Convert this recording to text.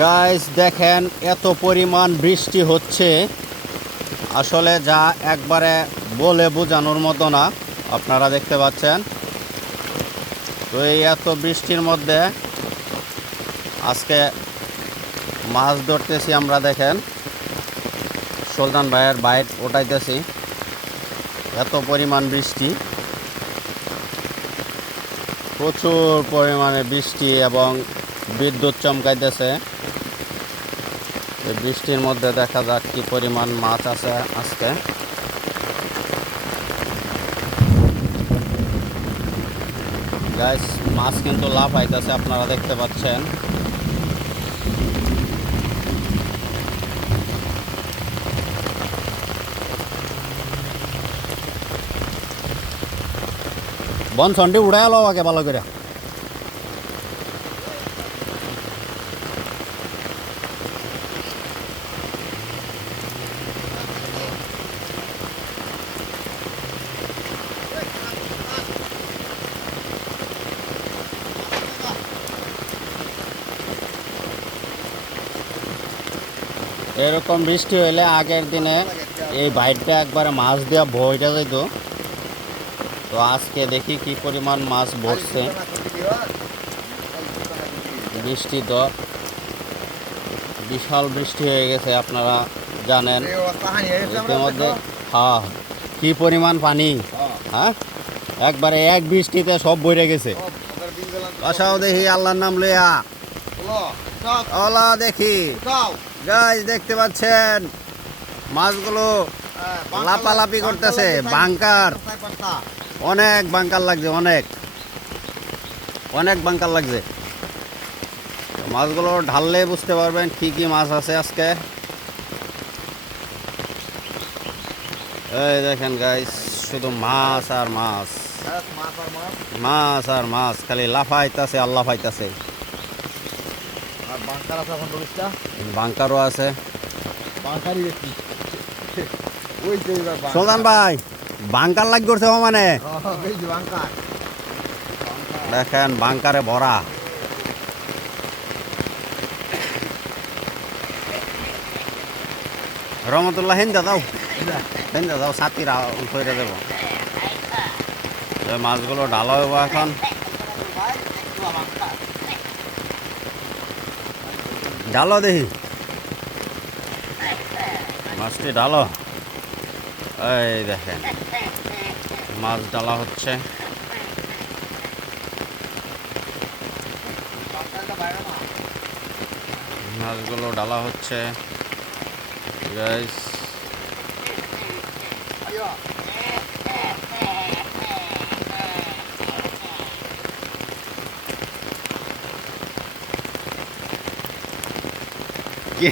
Guys দেখেন এত পরিমাণ বৃষ্টি হচ্ছে, আসলে যা একবারে বলে বোঝানোর মতো না। আপনারা দেখতে পাচ্ছেন তো এই এত বৃষ্টির মধ্যে আজকে মাছ ধরতেছি আমরা। দেখেন সুলতান ভাইয়ের বাইট ওঠাইতেছি, এত পরিমাণ বৃষ্টি, প্রচুর পরিমাণে বৃষ্টি এবং বিদ্যুৎ চমকাইতেছে। এই বৃষ্টির মধ্যে দেখা যাক কি পরিমাণ মাছ আছে আজকে। গাইস মাছ কিন্তু লাফাইতেছে, আপনারা দেখতে পাচ্ছেন। বন সন্ডি উড়াই লো আগে ভালো করে। এরকম বৃষ্টি হইলে আগের দিনে এই বাইটটা একবারে মাছ দেওয়া বইটা যেত। তো আজকে দেখি কি পরিমাণ মাছ ভরছে। বৃষ্টি তো বিশাল বৃষ্টি হয়ে গেছে, আপনারা জানেন। ইতিমধ্যে হ্যাঁ কি পরিমাণ পানি, হ্যাঁ একবারে এক বৃষ্টিতে সব বইরে গেছে। বাসাও দেখি আল্লাহর নাম লইয়া ওলা দেখি। গাইস দেখতে পাচ্ছেন মাছগুলো লাপালাপি করতেছে। বাঙ্কার, অনেক বাঙ্কার লাগছে, অনেক অনেক বাঙ্কার লাগছে। মাছগুলো ঢাললে বুঝতে পারবেন কি কি মাছ আছে আজকে। এই দেখেন গাইস শুধু মাছ আর মাছ, মাছ আর মাছ, খালি লাফাইতাছে আর লাফাইতাছে। বাঙ্কারও আছে। সুলতান ভাই বাঙ্কার লাগ করছে মানে দেখেন বাঙ্কারে ভরা। রহমতুল্লাহ হেন্দা দাও, হেন্দা দাও, সাথীরা উঠে দেব। মাছগুলো ঢালা হইব এখন। ঢালো দেখি মাছটি ঢালো। এই দেখেন মাছ ঢালা হচ্ছে। মাছগুলো ঢালা হচ্ছে গাইস। কি